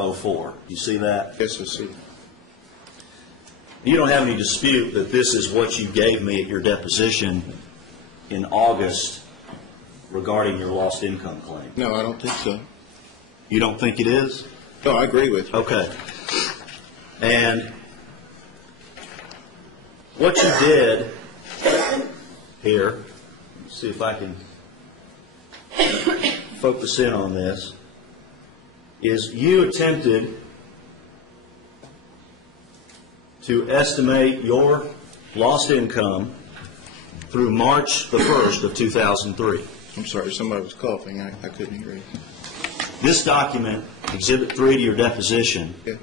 5/05/04. You see that? Yes, I see. You don't have any dispute that this is what you gave me at your deposition in August regarding your lost income claim? No, I don't think so. You don't think it is? No, I agree with you. Okay. And what you did here, let's see if I can focus in on this, is you attempted to estimate your lost income through March the 1st of 2003. I'm sorry, somebody was coughing. I couldn't hear you. This document, Exhibit 3 to your deposition, Yeah.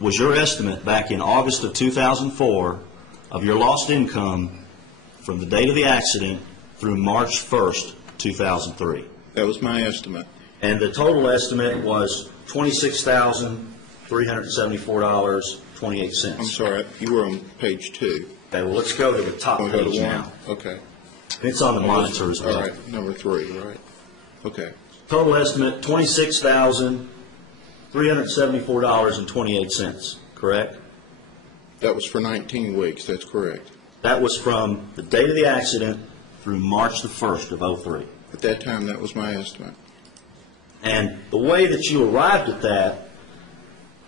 was your estimate back in August of 2004 of your lost income from the date of the accident through March 1st, 2003. That was my estimate. And the total estimate was $26,374.28. I'm sorry, you were on page 2. Okay, well, let's go to the top We'll go page to 1. now. Okay. It's on the monitor as well. All right, number 3, right. Okay. Total estimate, $26,374.28, correct? That was for 19 weeks. That's correct. That was from the date of the accident through March the 1st of 03. At that time, that was my estimate. And the way that you arrived at that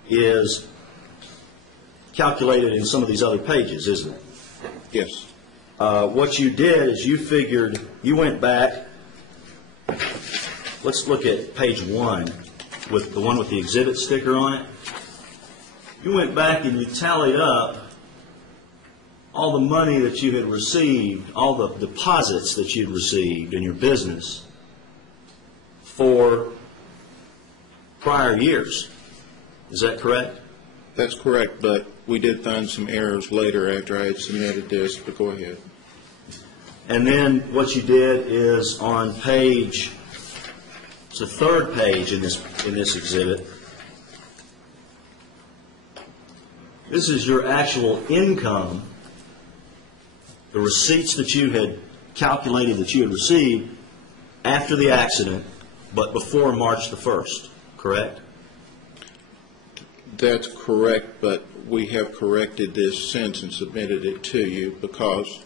is calculated in some of these other pages, isn't it? Yes. What you did is you went back, let's look at page 1, with the one with the exhibit sticker on it. You went back and you tallied up all the money that you had received, all the deposits that you'd received in your business for prior years. Is that correct? That's correct, but we did find some errors later after I had submitted this, but go ahead. And then what you did is on page, it's the third page in this exhibit. This is your actual income, the receipts that you had calculated that you had received after the accident, but before March the 1st, correct? That's correct, but we have corrected this since and submitted it to you because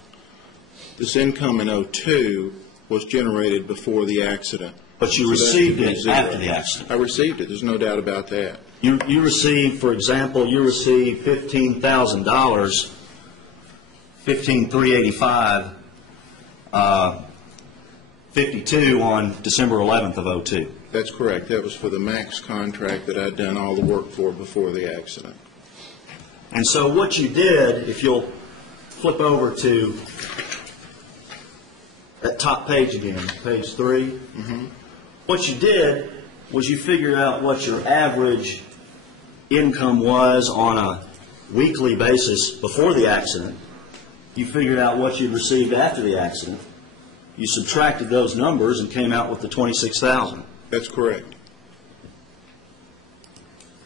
this income in 02 was generated before the accident. But you received it after the accident. I received it. There's no doubt about that. You received, for example, you received $15,000, $15,385, 52 on December 11th of 02. That's correct. That was for the MAX contract that I'd done all the work for before the accident. And so what you did, if you'll flip over to that top page again, page 3, what you did was you figured out what your average income was on a weekly basis before the accident. You figured out what you'd received after the accident. You subtracted those numbers and came out with the $26,000. That's correct.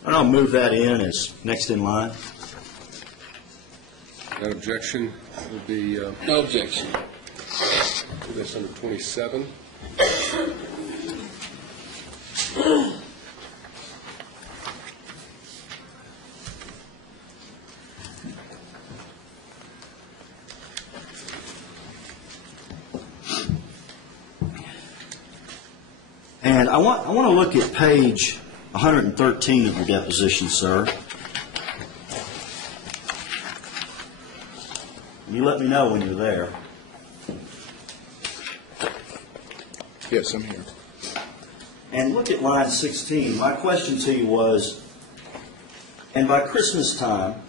And I'll move that in as next in line. That objection would be... No objection. That's under 27. And I want to look at page 113 of your deposition, sir. You let me know when you're there. Yes, I'm here. And look at line 16. My question to you was, and by Christmas time,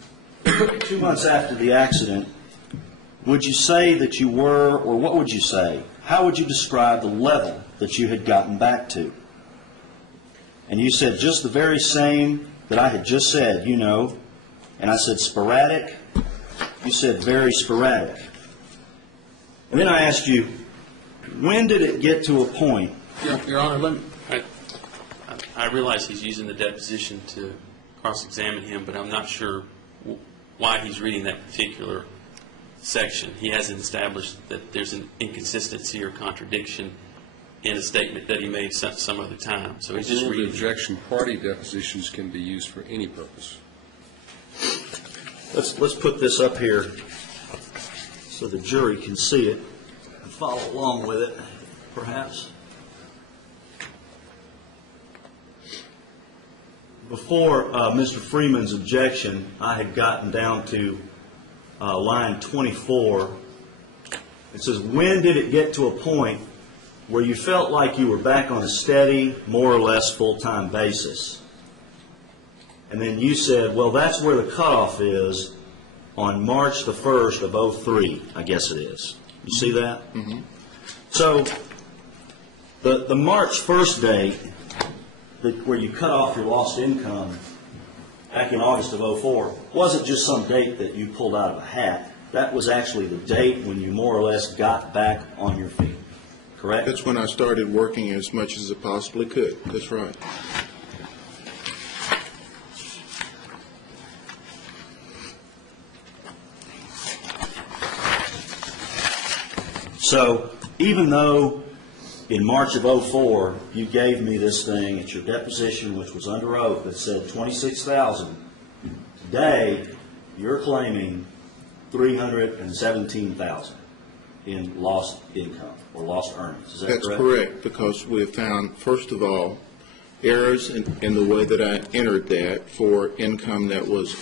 2 months after the accident, would you say that you were, or what would you say? How would you describe the level that you had gotten back to? And you said just the very same that I had just said, you know. And I said sporadic. You said very sporadic. And then I asked you, when did it get to a point? Your Honor, I realize he's using the deposition to cross-examine him, but I'm not sure why he's reading that particular section. He hasn't established that there's an inconsistency or contradiction in a statement that he made some other time. So he's just Rule of reading. objection, party depositions can be used for any purpose. Let's put this up here so the jury can see it and follow along with it, perhaps. Before Mr. Freeman's objection, I had gotten down to line 24. It says, when did it get to a point where you felt like you were back on a steady, more or less full-time basis? And then you said, well, that's where the cutoff is on March the 1st of 03, I guess it is. You see that? Mm-hmm. So the March 1st date, where you cut off your lost income back in August of 04, wasn't just some date that you pulled out of a hat. That was actually the date when you more or less got back on your feet. Correct? That's when I started working as much as I possibly could. That's right. So even though in March of 04 you gave me this thing at your deposition, which was under oath, that said $26,000, today you're claiming $317,000 in lost income or lost earnings. Is that correct? That's correct, because we have found, first of all, errors in the way that I entered that for income that was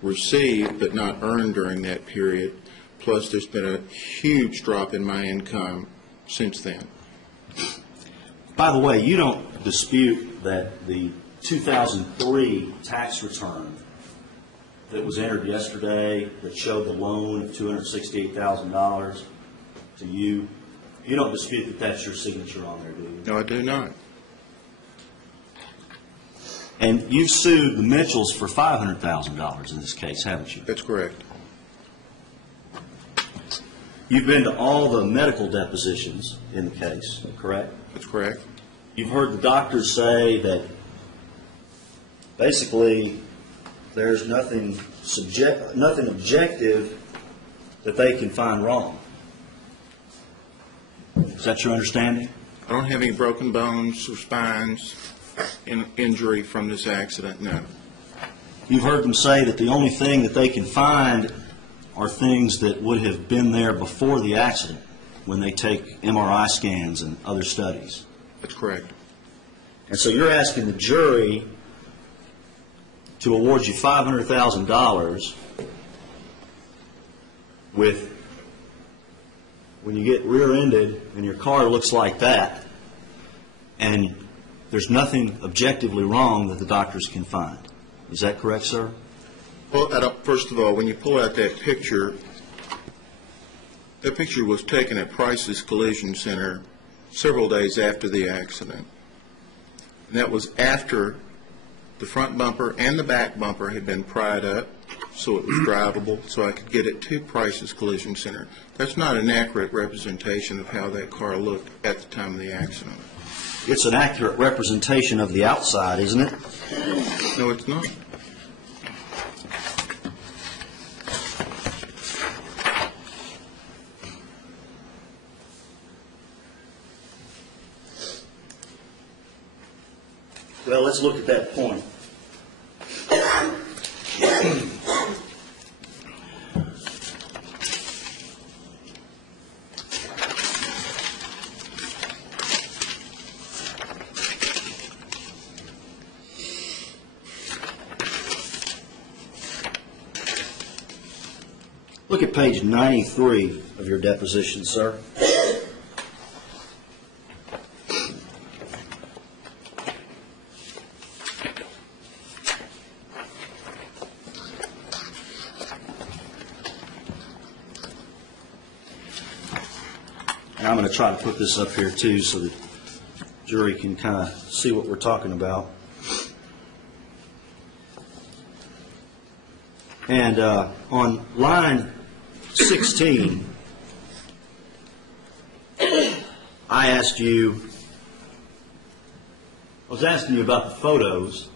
received but not earned during that period. Plus, there's been a huge drop in my income since then. By the way, you don't dispute that the 2003 tax return that was entered yesterday that showed the loan of $268,000 to you, you don't dispute that that's your signature on there, do you? No, I do not. And you've sued the Mitchells for $500,000 in this case, haven't you? That's correct. You've been to all the medical depositions in the case, correct? That's correct. You've heard the doctors say that basically there's nothing objective that they can find wrong. Is that your understanding? I don't have any broken bones or spines in injury from this accident, no. You've heard them say that the only thing that they can find are things that would have been there before the accident when they take MRI scans and other studies. That's correct. And so you're asking the jury to award you $500,000 with, when you get rear-ended and your car looks like that, and there's nothing objectively wrong that the doctors can find. Is that correct, sir? Well, first of all, when you pull out that picture was taken at Price's Collision Center several days after the accident. And that was after the front bumper and the back bumper had been pried up, so it was drivable, so I could get it to Price's Collision Center. That's not an accurate representation of how that car looked at the time of the accident. It's an accurate representation of the outside, isn't it? No, it's not. Well, let's look at that point. Look at page 93 of your deposition, sir. And I'm going to try to put this up here too so the jury can kind of see what we're talking about. And on line 16, I was asking you about the photos,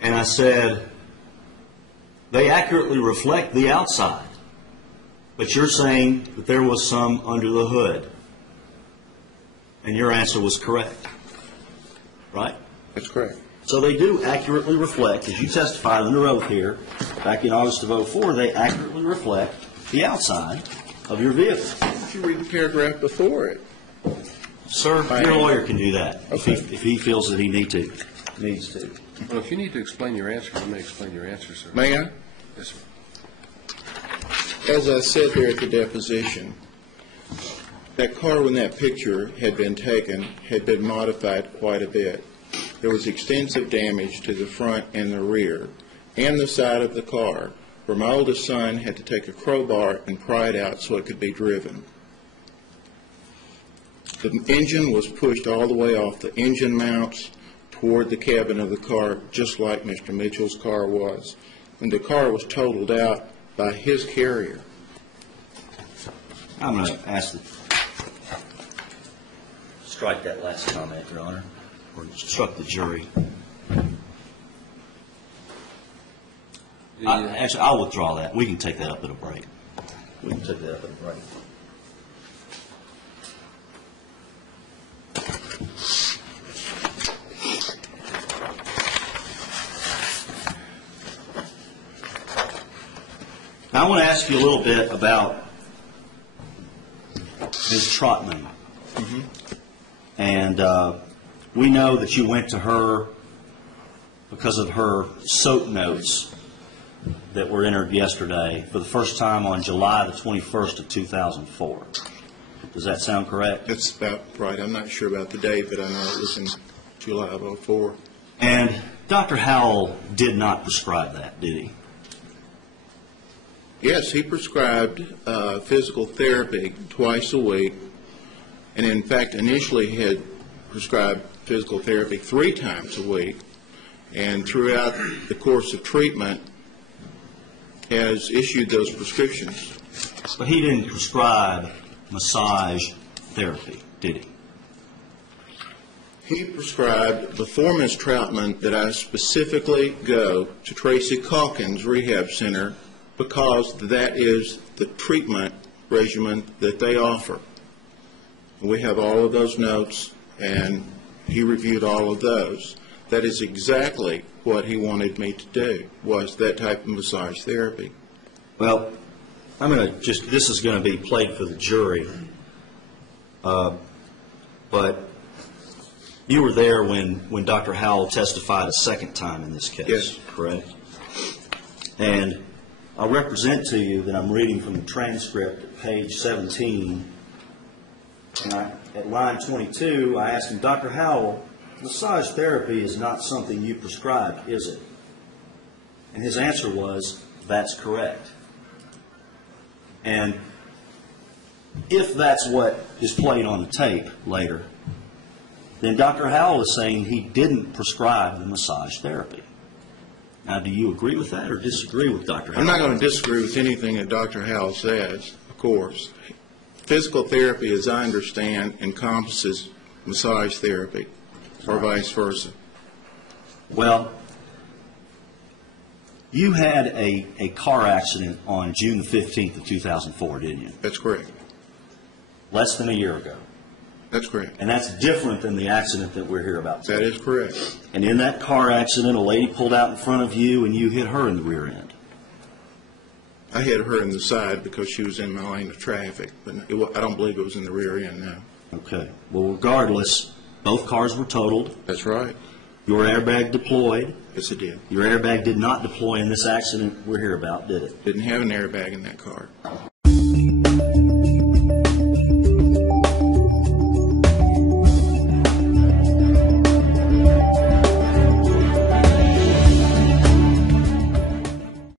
and I said, they accurately reflect the outside, but you're saying that there was some under the hood. And your answer was correct, right? That's correct. So they do accurately reflect, as you testified under oath here, back in August of '04, they accurately reflect the outside of your vehicle. Why don't you read the paragraph before it? Sir, your lawyer can do that if he feels that he needs to. Well, if you need to explain your answer, let me explain your answer, sir. May I? Yes, sir. As I said there at the deposition, that car when that picture had been taken had been modified quite a bit. There was extensive damage to the front and the rear and the side of the car, where my oldest son had to take a crowbar and pry it out so it could be driven. The engine was pushed all the way off the engine mounts toward the cabin of the car, just like Mr. Mitchell's car was. And the car was totaled out by his carrier. I'm going to ask strike that last comment, Your Honor, or instruct the jury. Actually, I'll withdraw that. We can take that up at a break. Now, I want to ask you a little bit about Ms. Trotman. And we know that you went to her because of her SOAP notes that were entered yesterday for the first time on July the 21st of 2004. Does that sound correct? That's about right. I'm not sure about the date, but I know it was in July of '04. And Dr. Howell did not prescribe that, did he? Yes, he prescribed physical therapy twice a week, and in fact initially had prescribed physical therapy 3 times a week, and throughout the course of treatment has issued those prescriptions. But he didn't prescribe massage therapy, did he? He prescribed before Ms. Troutman that I specifically go to Tracy Calkins Rehab Center because that is the treatment regimen that they offer. We have all of those notes, and he reviewed all of those. That is exactly what he wanted me to do, was that type of massage therapy. Well, I'm going to just, this is going to be played for the jury, but you were there when Dr. Howell testified a second time in this case. Yes. Correct? And I'll represent to you that I'm reading from the transcript at page 17, and at line 22, I asked him, Dr. Howell, massage therapy is not something you prescribed, is it? And his answer was, that's correct. And if that's what is played on the tape later, then Dr. Howell is saying he didn't prescribe the massage therapy. Now, do you agree with that or disagree with Dr. Howell? I'm not going to disagree with anything that Dr. Howell says, of course. Physical therapy, as I understand, encompasses massage therapy, or vice versa. Well, you had a car accident on June 15th of 2004, didn't you? That's correct. Less than a year ago. That's correct. And that's different than the accident that we're here about today. That is correct. And in that car accident, a lady pulled out in front of you and you hit her in the rear end. I hit her in the side because she was in my lane of traffic, but I don't believe it was in the rear end now. Okay. Well, regardless, both cars were totaled. That's right. Your airbag deployed. Yes, it did. Your airbag did not deploy in this accident we're here about, did it? Didn't have an airbag in that car.